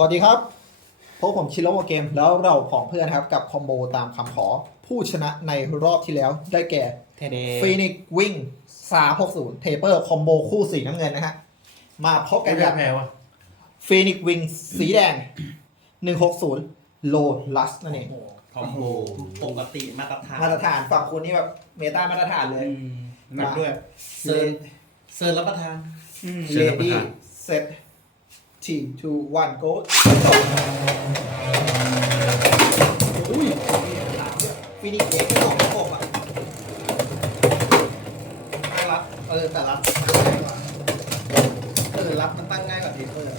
สวัสดีครับพบผมชิโร่เกมแล้วเราของเพื่อนครับกับคอมโบตามคำขอ ผู้ชนะในรอบที่แล้วได้แก่เทเดฟีนิกวิง360เทเปอร์คอมโบคู่สีน้ำเงินนะฮะ มาพบกันกับแพ้วะฟีนิกวิงสีแดง160โลลัสนั่นเองคอมโบปกติมาตรฐานมาตรฐานฝั่งคุณนี่แบบเมตามาตรฐานเลยหนักด้วยเซิร์นเซิร์นรับประทานเลดี้เซต ทีทูวันโกอุ้ยฟีนิกเอ็กซ์สองกบอะตั้งรับ เออ แต่รับง่ายกว่าเออ รับมันตั้งง่ายกว่าเทเปอร์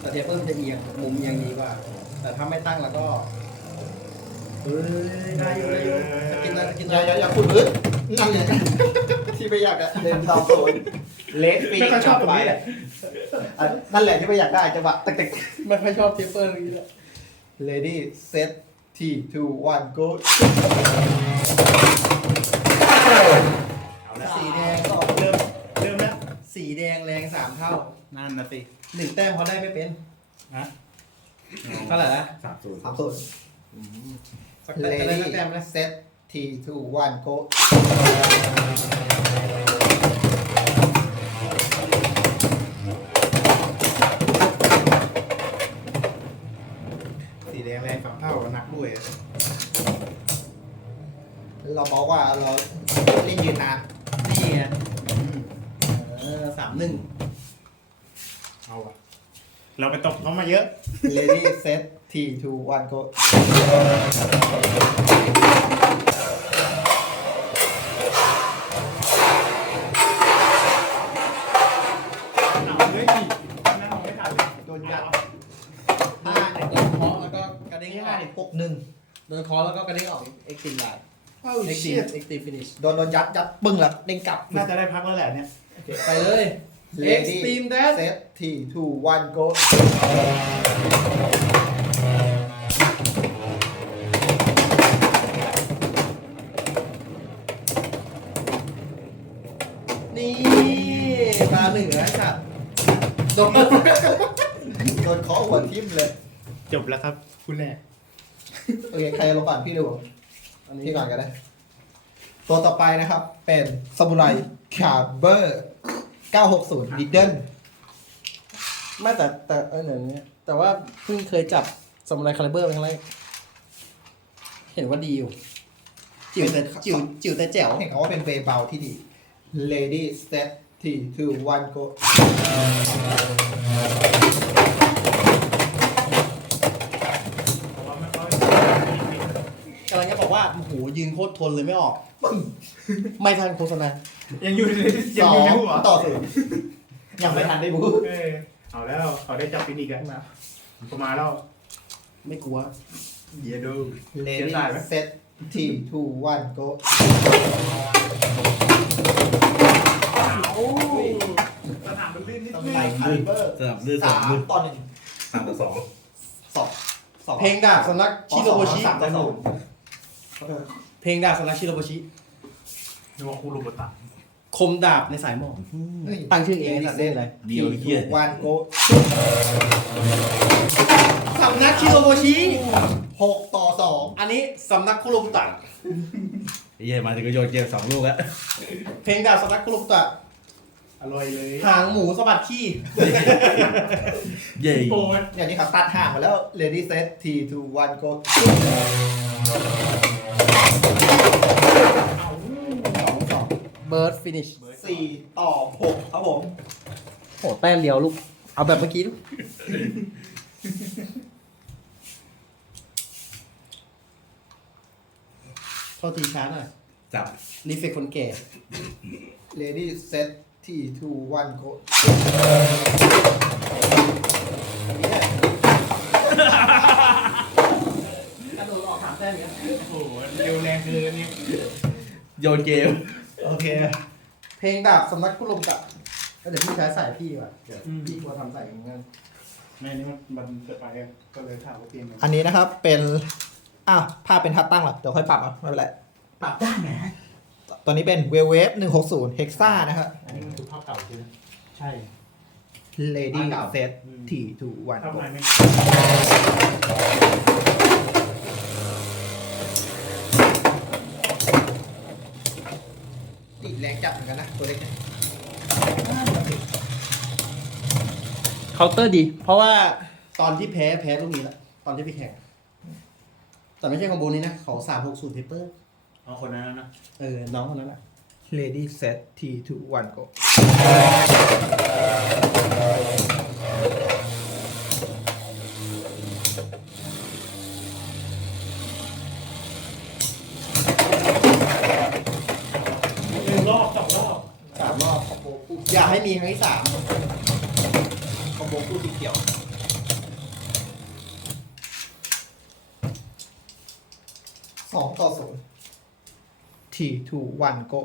แต่เทเปอร์มันจะเอียงมุมเอียงดีกว่า แต่ถ้าไม่ตั้งแล้วก็เฮ้ยได้อยู่ได้อยู่จะกินอะไรจะกินอะไรอย่าอย่าขุดลึก นั่นเลยที่ไม่อยากอะเดินตามโซนเลสปีไม่ค่อยชอบตรงนี้แหละ อะนั่นแหละที่ไม่อยากได้จังหวะตึกตึกไม่ค่อยชอบเทปเปอร์นี้แหละ Lady set T two one go เอาละสีแดงก็เริ่มเริ่มแล้วสีแดงแรงสามเท่านั่นนะสิหนึ่งแต้มเขาได้ไม่เป็นฮะเท่าไหร่นะสามศูนย์สามศูนย์สักแต้มจะได้ Lady สักแต้มนะ set T two one go สีแดงแรงสามเท่าหนักด้วย เราบอกว่าเราเล่นยืนนานนี่ไงเออสามหนึ่งเอาอะเราไปตบเขามาเยอะ Lady set T two one go เอา เด้งนี่อห้าอกเนี่ยหกหนึ่งโดนเคาะแล้วก็กระเด้งออกเอ็กซ์ตรีมไลน์เอ้าเอ็กซ์ตรีเชี่มยเอ็กซ์ตรีมฟินิชโดนโดนยัดยัดปึ้งแล้วเด้งกลับน่าจะได้พักแล้วแหละเนี่ยไปเลยเอ็กซ์ตรีมแดช set T two one go นี่มาหนึ่งแล้วค่ะโดนโดนเคาะหัวทิ่มเลย จบแล้วครับ คุณแน่ โอเค ใครลงก่อนพี่ดูอันนี้พี่ก่อนก็ได้ ตัวต่อไปนะครับ เป็นซามูไรคาเบอร์960ดิดเดิลไม่แต่แต่เอออย่างเนี้ยแต่ว่าเพิ่งเคยจับสมุไรคาลิเบอร์เป็นครั้งแรกเห็นว่าดีอยู่ จิ๋วแต่จิ๋วจิ๋วแต่แจ๋วเห็นเขาว่าเป็นเวย์เบาที่ดี Lady Set T two one go เพราะว่าไม่ค่อย กำลังจะบอกว่าโอ้โห ยืนโคตรทนเลยไม่ออกปึ้งไม่ทันโฆษณายังอยู่ในยัสงออยู่ในงหัวต่อศูนย์ยังไม่ทันได้บู๊เออเอาแล้วเขาได้จับฟินิกแล้วเขามาแล้วไม่กลัวเดี๋ยวดู Lady ได้ไหม Set T two one go สนามมันลื่นนิดต้องนึงใส่คาลิเบอร์สลับลื่นสสาลับมลื่นต่อหนึ่งสามต่อสองสองสองเพลงดาบสำนักชิโรโบชิ สามต่อสอง เพลงดาบสำนักชิโรโบชินึกว่าคูรูบตะคมดาบในสายหมอกเฮ้ยตั้งชื่อเองสัตว์เล่นอะไรเดียวเฮียวันโกสำนักชิโรโบชิหกต่อสองอันนี้สำนักคุโรบุตะเฮียมาถึงก็โยนเกมสองลูกแล้วเพลงดาบสำนักคุโรบุตะอร่อยเลยหางหมูสะบัดขี้เย้โอ้ยอย่างนี้เขาตัดห่างมาแล้ว Lady Set T two one go สองสอง เบิร์ดฟินิชสี่ต่อหกครับผมโหแต้มเดียวลูก เอาแบบเมื่อกี้ลูกโทษทีช้าหน่อยจับรีเฟกคนแก่ Lady Set T two one go กระโดดออกสามแต้มอย่างเงี้ย โอ้โหเร็วแรงเกินนี่โยนเกม โอเค เพลงดาบสำนักคุโรบุตะก็เดี๋ยวพี่ใช้ใส่พี่ว่ะเดี๋ยวพี่กลัวทำใส่เหมือนกันแม่นี่มันมันเกิดไปอะก็เลยถามว่าเปลี่ยนไหมอันนี้นะครับเป็นอะภาพเป็นทัดตั้งหรอเดี๋ยวค่อยปรับเอาไม่เป็นไรปรับได้ไหมตัวนี้เป็นเวลเวฟหนึ่งหกศูนย์เฮกซ่านะครับ อันนี้มันคือภาพเก่าใช่ไหมใช่ Lady Set T 2 1ทำไมไม่ ติดแรงจับเหมือนกันนะตัวเล็กเนี่ยเคาน์เตอร์ดี เพราะว่าตอนที่แพ้แพ้ลูกนี้ละตอนที่ไปแข่งแต่ไม่ใช่คอมโบนี้นะเขาสามหกศูนย์เทปเปอร์เอาคนนั้นนะเออน้องคนนั้นแหละ Lady Set T 2 1 Go หนึ่งรอบสองรอบ สามรอบ อยากให้มีครั้งที่สามคอมโบคู่สีเขียวสองต่อศูนย์ T 2 1 Go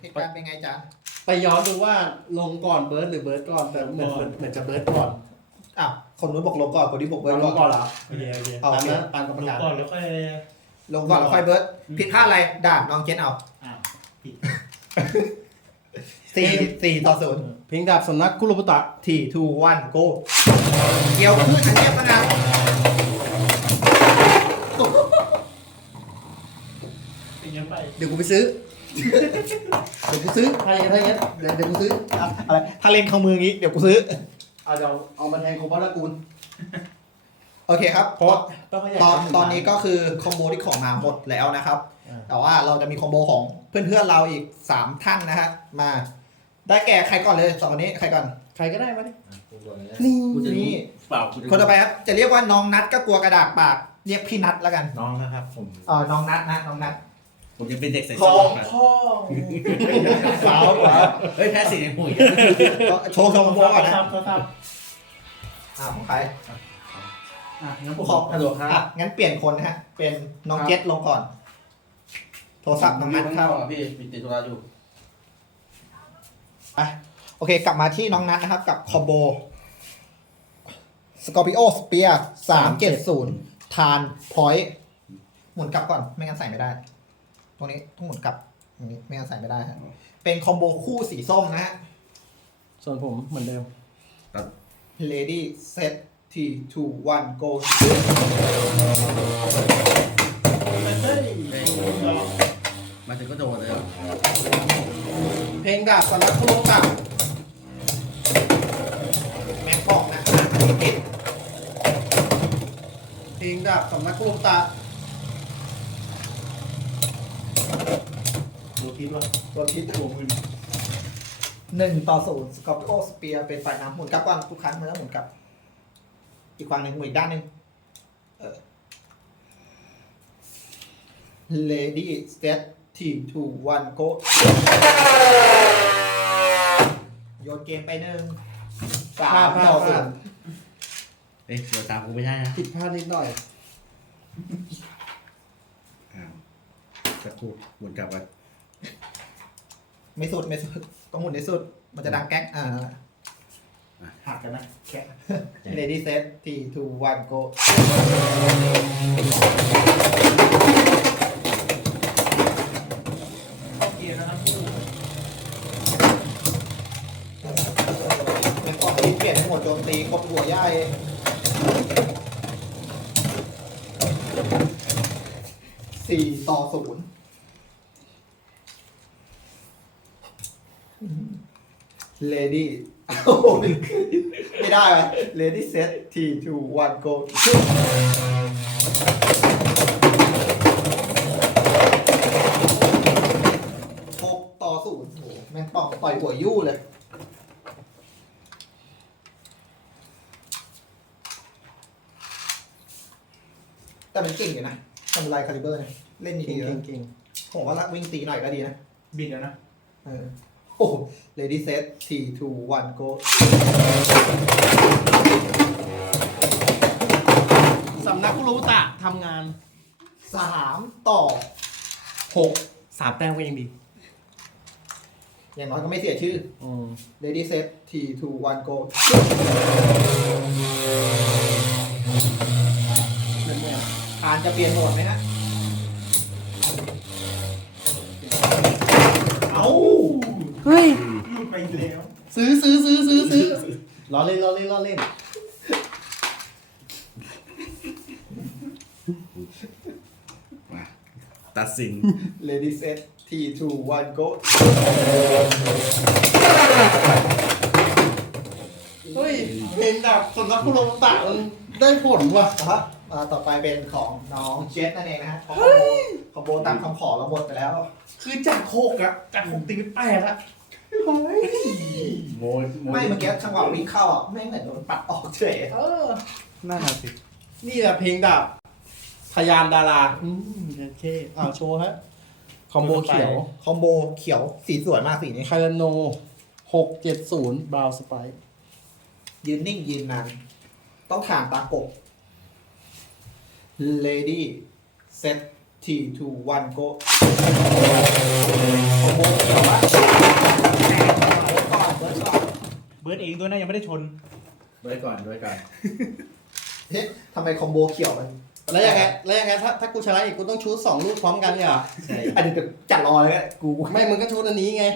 เหตุการณ์เป็นไงจ๊ะ ไปย้อนดูว่าลงก่อนเบิร์ดหรือเบิร์ดก่อนแต่เหมือนเหมือนเหมือนจะเบิร์ดก่อน อ้าว คนนู้นบอกลงก่อนคนนี้บอกเบิร์ดลลงงก่ก่ออนนเหรอโอเคโอเคเอาตามโอเคนั้นตามกรรมดูการก่อนแล้วค่อย ลงก่อนแล้วค่อยเบิร์ดผิดพลาดอะไรด่าน้องเจนเอาอ้าวผิดสี่สี่ต่อศูนย์เพลงดาบสำนักคุโรบุตะทีทูวันโกเกี่ยวขึ้นอันเนี้ยมะนาวเป็นยังไปเดี๋ยวกูไปซื้อเดี๋ยวกูซื้อถ้าอย่างนั้นถ้าอย่างนั้นเดี๋ยวเดี๋ยวกูซื้ออะไรถ้าเล่นเข้ามืองี้เดี๋ยวกูซื้อ เอาเดี๋ยวเอามาแทนโคบอลตระกูล โอเคครับ เพราะต้องขยายตอนพัธุ์ตอนนี้ก็คือคอมโบที่ของมาหมดแล้วนะครับ อ่าแต่ว่าเราจะมีคอมโบของเพื่อนๆเราอีก 3 ท่านนะฮะ มา ได้แก่ใครก่อนเลยสองคนนี้ใครก่อน ใครก็ได้มาดินี่นี่นี่เปล่าคนต่อไปครับ จะเรียกว่าน้องนัดก็กลัวกระดาษปาก เรียกพี่นัดแล้วกัน น้องนะครับผม เออน้องนัดนะ น้องนัด ผมจะเป็นเด็กใส่ขเสื้อองพ่อสาวกว่าเฮ้ยแพ้สีในหูอีกโชว์คอมโบก่อนนะครับครับ อ่าของใครอะงั้นผมขอฮัลโหลครัอะบงั้นเปลี่ยนคนนะฮะ เป็นน้องครับเจษลงก่อน โทรศัพท์น้องนัดเข้าพี่มีติดธุระอยู่ อะโอเคกลับมาที่น้องนัทนะครับกับคอมโบสกอร์ปิโอสเปียสามเจ็ดศูนย์ทานพอยต์หมุนกลับก่อน ไม่งั้นใส่ไม่ได้ ตรงนี้ต้องหมุนกลับอย่างนี้ไม่งั้นใส่ไม่ได้ฮะเป็นคอมโบคู่สีส้มนะฮะ ส่วนผมเหมือนเดิม Lady Set T two one go เฮ้ยมาถึงก็โดนเลยเหรอเพลงดาบสำนักคุโรบุตะแม็กบอกนะอ่านอันนี้ผิดเพลงดาบสำนักคุโรบุตะ ดูคิดว่าตัวทิศหัวมือหนึ่งต่อศูนย์สกอร์ปิโอสเปียเป็นฝ่ายนำหมุนกลับก่อนทุกครั้งเมื่อหมุนกลับ อีกฝั่งหนึ่งหมุนอีกด้านหนึ่งเออ Lady Set T two one go โยนเกมไปหนึ่งสามต่อศูนย์เอ้ยเดี๋ยวตามกูไม่ใช่นะผิดพลาดนิดหน่อยอ้าวสักครู่หมุนกลับไป ไม่สุดไม่สุดต้องหมุนให้สุด มันจะดังแก๊กอ่าหักกันนะแค่ Lady Set T two one go เกียร์นะครับเป็นของที่เปลี่ยนให้หมดโจมตีกดหัวย่ายสี่ต่อศูนย์ เลดี้ไม่ได้ไหมเลดี้เซตทีทูวันโกหกต่อศูนย์โอ้โหแม่งต่อต่อยหัวยู่เลย แต่มันเก่งอยู่นะทำลายคาลิเบอร์เนี่ยเล่นเก่ดีงๆเก่นะงเก่งผมว่ารักวิ่งตีหน่อยก็ดีนะ บิดแล้วนะ เออ โอ้เลดี้เซตทีทูวันโกสำนักคุโรบุตะทำงานสามต่อหกสามแต้มก็ยังดีอย่างน้อยก็ไม่เสียชื่ออืมเลดี้เซตทีทูวันโกเหมือนแม่อ่านจะเปลี่ยนโหมดไหมฮะ ฮ้ย หลุดไปแล้ว ซื้อซื้อซื้อซื้อซื้อล้อเล่นล้อเล่นล้อเล่น มาตัดสิน Lady set T two one go เฮ้ยเพลงดับสำนักคุโรตะมันได้ผลว่ะนะครับมาต่อไปเป็นของน้องเจสนั่นเองนะฮะคอมโบคอมโบตามคำขอเราหมดไปแล้ว คือจากโคกอะจากโคกตีไปแปดอะเฮ้ย โมยโมยไม่เมื่อกี้จังหวะวิ่งเข้าอะไม่เหมือนโดนปัดออกเฉยเออน่าหนาสิ นี่แหละเพลงดับพยานดาราอืมโอเคอ้าวโชว์ฮะ คอมโบเขียว คอมโบเขียวสีสวยมากสีนี้ไคลโนหกเจ็ดศูนย์บราวสไปยืนนิ่งยืนนานต้องถามตากบ Lady set T two one go คอมโบเขียวว่าก่อนเบิร์ดก่อน เบิร์ดเองด้วยนะยังไม่ได้ชนด้วยก่อนด้วยก่อน เฮ้ยทำไมคอมโบเขียวมันแล้วยังไงแล้วยังไงถ้าถ้ากูชนะอีกกูต้องชูดสองลูกพร้อมกันเนี่ยเหรอใช่อันนี้จะจัดรอเลยอะกูไม่มึงก็ชูดอันนี้ไง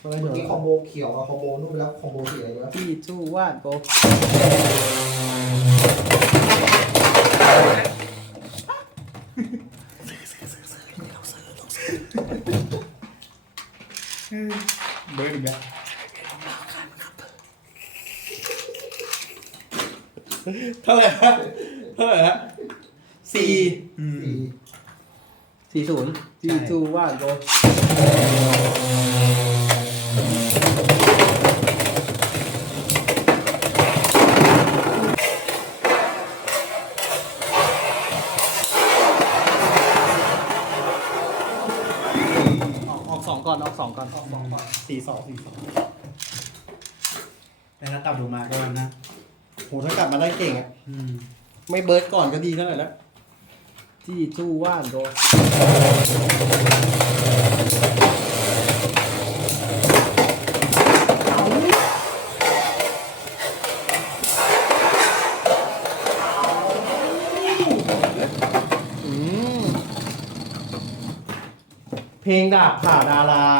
เมื่อกี้คอมโบเขียวกับคอมโบนู่นไปแล้วคอมโบสีอะไรวะที่ชูว่าโก บิร์ดอีกแล้วเท่าไหร่ฮะเท่าไหร่ฮะสี่อืมสีสี่ศูนย์ที่ชูว่าโก ออกออกสองก่อนออกสองก่อนออกสองก่อน สี่สองสี่สองแต่ถ้าตับดูมาก็วันนะโหถ้ากลับมาได้เก่งอะอืมไม่เบิร์ดก่อนก็ดีเท่าไหร่แล้วที่ชูว่านโดอืมเพลงดาบผ่าดาราใคร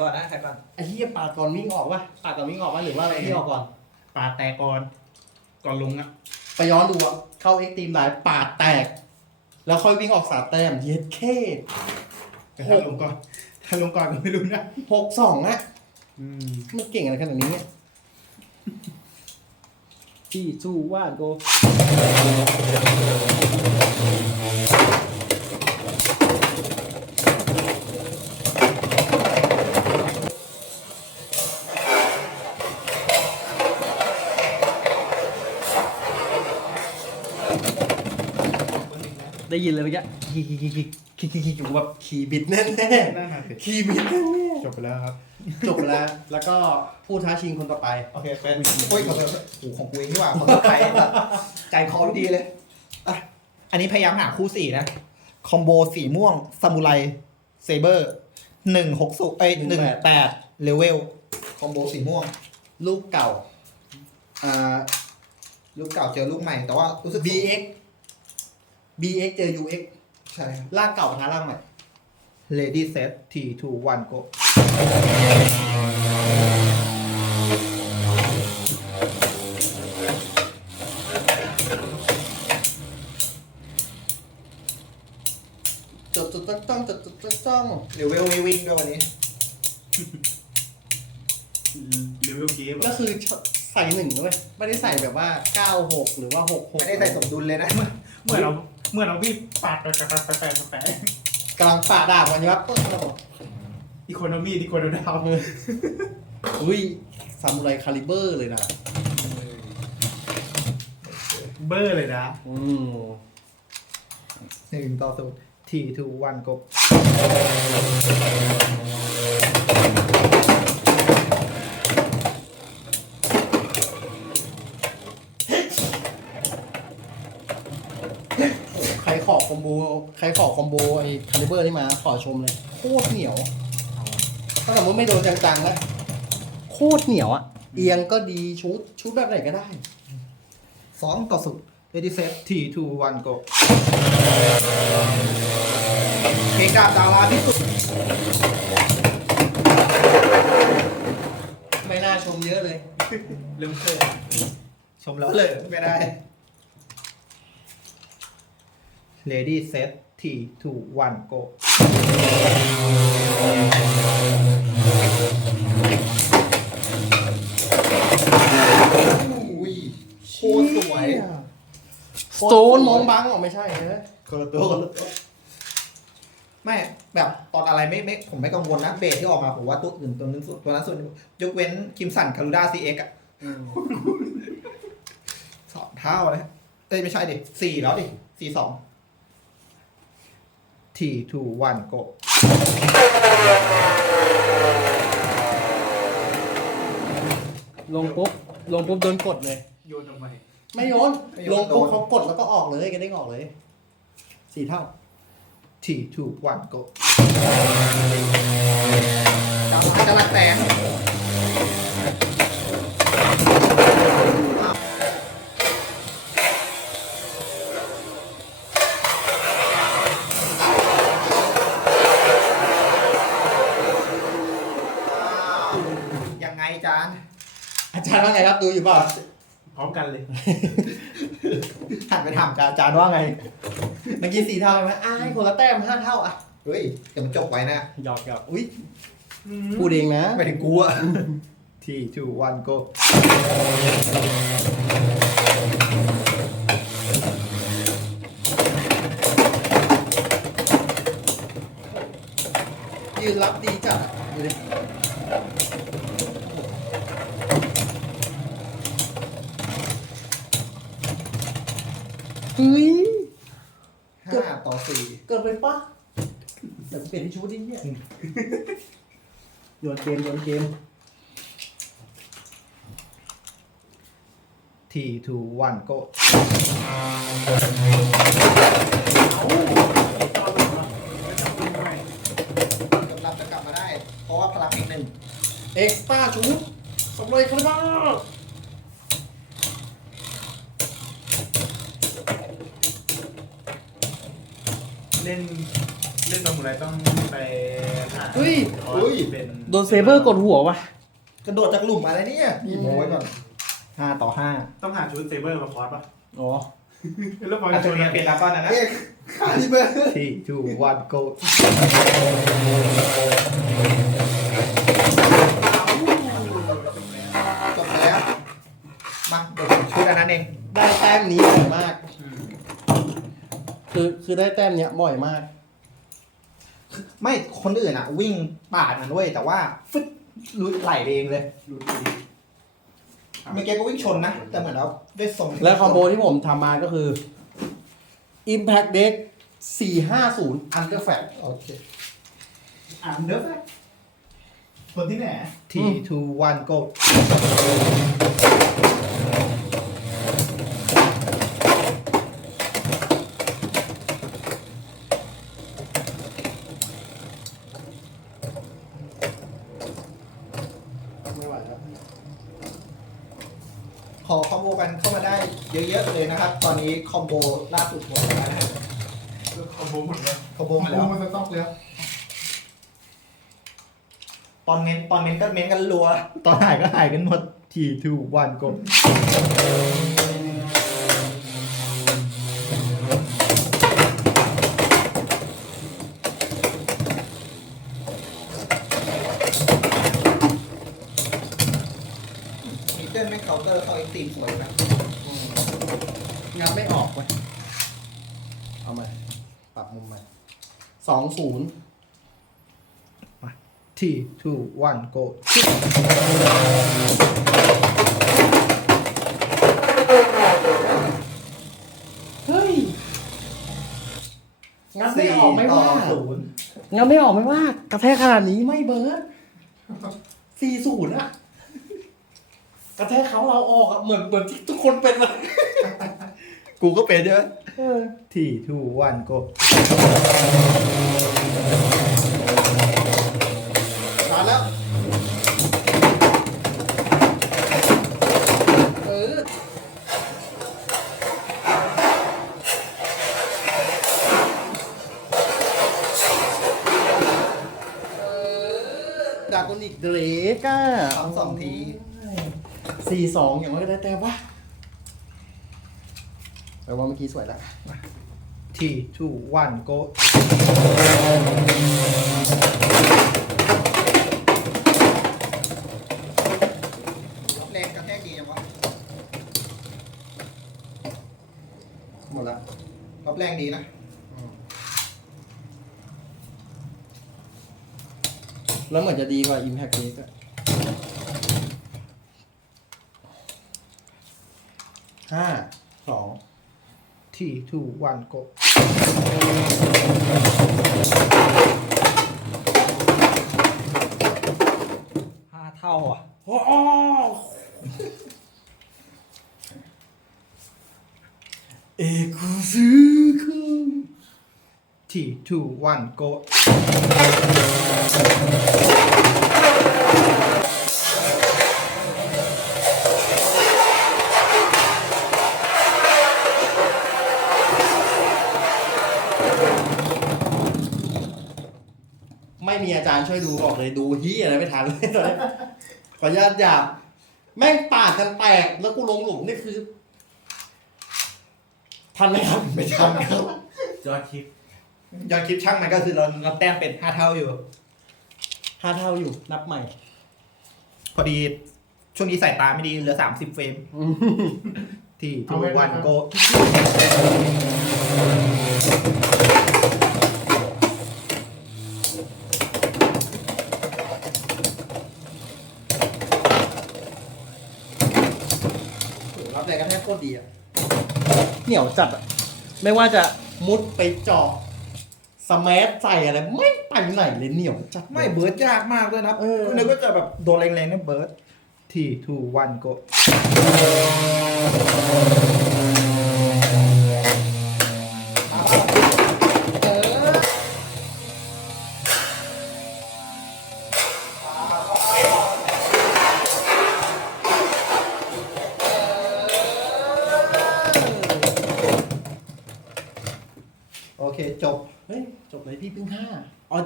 ก่อนนะใครก่อนไอ้เหี้ยปาดก่อนวิ่งออกวะปาดก่อนวิ่งออกวะหรือว่าอะไรที่ออกก่อน ปาดแตกก่อน ก่อนลงอะ ไปย้อนดูอะเข้าเอ็กตีมไลน์ปาดแตก แล้วค่อยวิ่งออกสามแต้มเย็ดเคแต่ถ้าลงก่อน ถ้าลงก่อนก็ไม่รู้นะหกสองอะอืมมันเก่งอะไรขนาดนี้เนี่ยที่สู้ว่าโก ได้ยินเลยเมื่อกี้คีคีคีคีคีคีคีอยู่แบบขี่บิดแน่แน่น่าหนาสิ ขี่บิดแน่แน่จบไปแล้วครับ จบแล้ว แล้วก็ผู้ท้าชิงคนต่อไปโอเคเป็นโอ้ยขอโทษโอ้ของกูเองดีกว่าของใครใจคอไม่ดีเลยอะอันนี้พยายามหาคู่สี่นะ คอมโบสีม่วงซามูไรเซเบอร์หนึ่งหกสุเอ้ยหนึ่งแปดเลเวล คอมโบสีม่วง ลูกเก่าอ่าลูกเก่าเจอลูกใหม่ แต่ว่ารู้สึก BX BX เจอ UX ใช่ครับร่างเก่าปะทะร่างใหม่ Lady Set T two one go จดจดจ้องจ้องจดจดจ้องจ้องเลเวลไม่วิ่งด้วยวันนี้ เลเวลเกมก็คือใส่หนึ่งด้วย ไม่ได้ใส่แบบว่า 96 หรือว่า 66ไม่ได้ใส่สมดุลเลยนะเมื่อเรา เมื่อเราวิ่งปาดไปแปะแปะแปะแปะแปะกำลังฝ่าดาบกันอยู่ครับต้นกระบอกอีโคโนมีอีโคโนดาวอุ้ยซามูไรคาลิเบอร์เลยนะเบอร์เลยนะ อืมหนึ่งต่อศูนย์ T two one go ใค คอมโบไอ้คาลิเบอร์นี่มาขอชมเลย โคตรเหนียวถ้าสมมติไม่โดนจังๆนะโคตรเหนียวอะเอียงก็ดีชุดชุดแบบไหนก็ได้สองต่อสุดเรดิเซฟทีทูวันโกเพลงดาบดาราที่สุด ไม่น่าชมเยอะเลย ลืมเคยชมแล้วเลยไม่ได้ เลดี้เซฟ T two one go อุ้ยโคตรสวยสโตนมองบังออกไม่ใช่ใช่ไหมคนละตัวคนละตัวไม่แบบตอนอะไรไม่ไม่ผมไม่กังวลนะเบสที่ออกมาผมว่าตัวอื่นตัวนั้นสุดตัวนั้นสุดยกเว้นคิมสันคารูด้าซีเอ็กอะสองเท่าเลยเอ้ยไม่ใช่ดิสี่แล้วดิสี่สอง T two one go ลงปุ๊บ ลงปุ๊บโดนกดเลย โยนทำไมไม่โยนลงปุ๊บเขากดแล้วก็ออกเลยกระเด้งออกเลยสี่เท่า T two one go ดาวไม้กำลังแตง พร้อมกันเลย หันไปถามจานจานว่าไง เมื่อกี้สี่เท่าใช่ไหมอ้ายคนละแต้มห้าเท่าอะ เฮ้ยเดี๋ยวมันจบไว้นะหยอกหยอกอุ้ยพูดเองนะไม่ถึงกูอะ T two one go ยืนรับดีจัดอะดูดิ เฮ้ยห้าต่อสี่เกิดไปปะแต่เปลี่ยนที่ชุดดิเนี่ยโยนเกมโยนเกม T two one go กำลังจะกลับมาได้ เพราะว่าพลังอีกหนึ่งเอ็กซ์ต้าชุดสำเร็จครับ เล่นเล่นตรงไหนต้องไปหาเฮ้ยคอร์สเป็นโดนเซเบอร์กดหัวว่ะกระโดดจากหลุมอะไรเนี่ยนี่โม้ไว้ก่อนห้าต่อห้าต้องหาชุดเซเบอร์มาคอร์สป่ะอ๋อแล้วพออาจจะจะชวนเป็นกันแล้วก็นะนะขาที่เบอร์ T two one go จบแล้วมาเดี๋ยวผมช่วยอันนั้นเองได้แต้มนี้บ่อยมาก คือคือได้แต้มเนี้ยบ่อยมาก ไม่คนอื่นอะ วิ่งปาดมันด้วยแต่ว่าฟึดลุยไหลไปเองเลยดูดีเมื่อกี้ก็วิ่งชนนะ แต่เหมือนแล้วด้วยทรงและคอมโบที่ผมทำมาก็คือ Impact Deck 450 Under f a t โอเคอ่านเด้อคนที่ไหน T two one go ไม่ไหวแล้ว ขอคอมโบกันเข้ามาได้เยอะๆเลยนะครับ ตอนนี้คอมโบล่าสุดหมดแล้วนะฮะคอมโบหมดแล้วคอมโบมาแล้ว มันสต็อกแล้วตอนเม้นตอนเม้นก็เม้นกันรัว ตอนหายก็หายกันหมด T two one go มีเต้นไม่เคาน์เตอร์เข้าอีกตีมสวยนะ งานไม่ออกเว้ยเอามา ปรับมุมใหม่สองศูนย์ T two one go เฮ้ยงันไม่ออกไม่ว่าสี่ต่อศูนย์งันไม่ออกไม่ว่ากระแทกขนาดนี้ไม่เบิร์ดสี่ศูนย์อะกระแทกเขาเราออกอะเหมือนเหมือนที่ทุกคนเป็นเลย กูก็เป็นใช่ไหมเออ T two one go มาแล้ว เออ ดากอนิกเดรกอะสองสองทีโอ้ยสี่สองอย่างน้อยก็ได้แต้มวะแปลว่าเมื่อกี้สวยแล้วทีทูวันโกแรงกระแทกดีจังวะหมดละรอบแรงดีนะ แล้วเหมือนจะดีกว่า Impact นี้ก็ห้า สองทีทูวันโกห้าเท่าอะโอ้โหเอกุซึคุงทีทูวั อาจารย์ช่วยดูบอกเลยดูที่อะไรไม่ทันเลยตอนนี้ขออนุญาตหยาบแม่งปาดกันแตกแล้วกูลงหลุมนี่คือ ทันไหมครับไม่ทันครับจอดคิดยอดคลิปช่างมันก็คือเราเราแต้มเป็นห้าเท่าอยู่ ห้าเท่าอยู่นับใหม่ พอดี ช่วงนี้สายตาไม่ดีเหลือสามสิบเฟรม ที่ทูวันโก รับแรงกระแทกโคตรดีอะเหนียวจัดอะไม่ว่าจะมุดไปเจาะสแมัใส่อะไรไม่ไปไหนเลยเหนียวจัด ไม่เบิร์ดยากมากด้วยนะเออนึกว่าจะแบบโดนแรงๆเนี่ยเบิร์ดที่ทูวันโก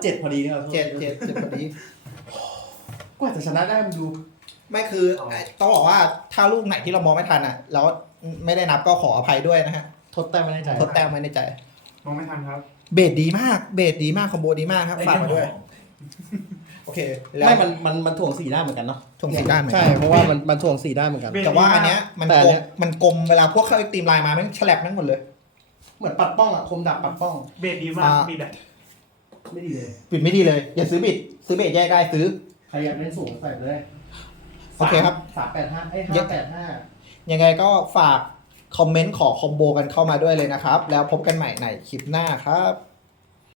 เจ็ดพอดีเนี่ยขอโทษเจ็ดเจ็ดเจ็ดพอดีกว่าจะชนะได้มันดู ไม่คือไอ้ต้องบอกว่าถ้าลูกไหนที่เรามองไม่ทันอะ แล้วไม่ได้นับก็ขออภัยด้วยนะฮะ ทดแต้มไม่ได้ใจทดแต้มไว้ในใจ มองไม่ทันครับ เบสดีมาก เบสดีมากคอมโบดีมากครับฝากมาด้วยโอเคแล้วไม่มันมันมันถ่วงสี่ได้านเหมือนกันเนาะถ่วงสี่ด้านเหมือนกันใช่เพราะว่ามันมันถ่วงสี่ได้านเหมือนกันเบสแต่ว่าอันเนี้ยมันแต่อักนลเนี้มยมันกลมเวลาพวกเข้าตีมไลน์มาแม่งฉลับแม่งหมดเลย เหมือนปัดป้องอะคมดับปัดป้อง เบสดีมากอ่าดีแบบ ไม่ดีเลยบิดไม่ดีเลย อย่าซื้อบิด ซื้อเบสแยกได้ซื้อ ใครอยากเล่นสูงใส่ไปเลยโอเคครับ สามแปดห้าไอ้เย็ห้าบแปดห้ายังไงก็ฝากคอมเมนต์ขอคอมโบกันเข้ามาด้วยเลยนะครับ แล้วพบกันใหม่ในคลิปหน้าครับ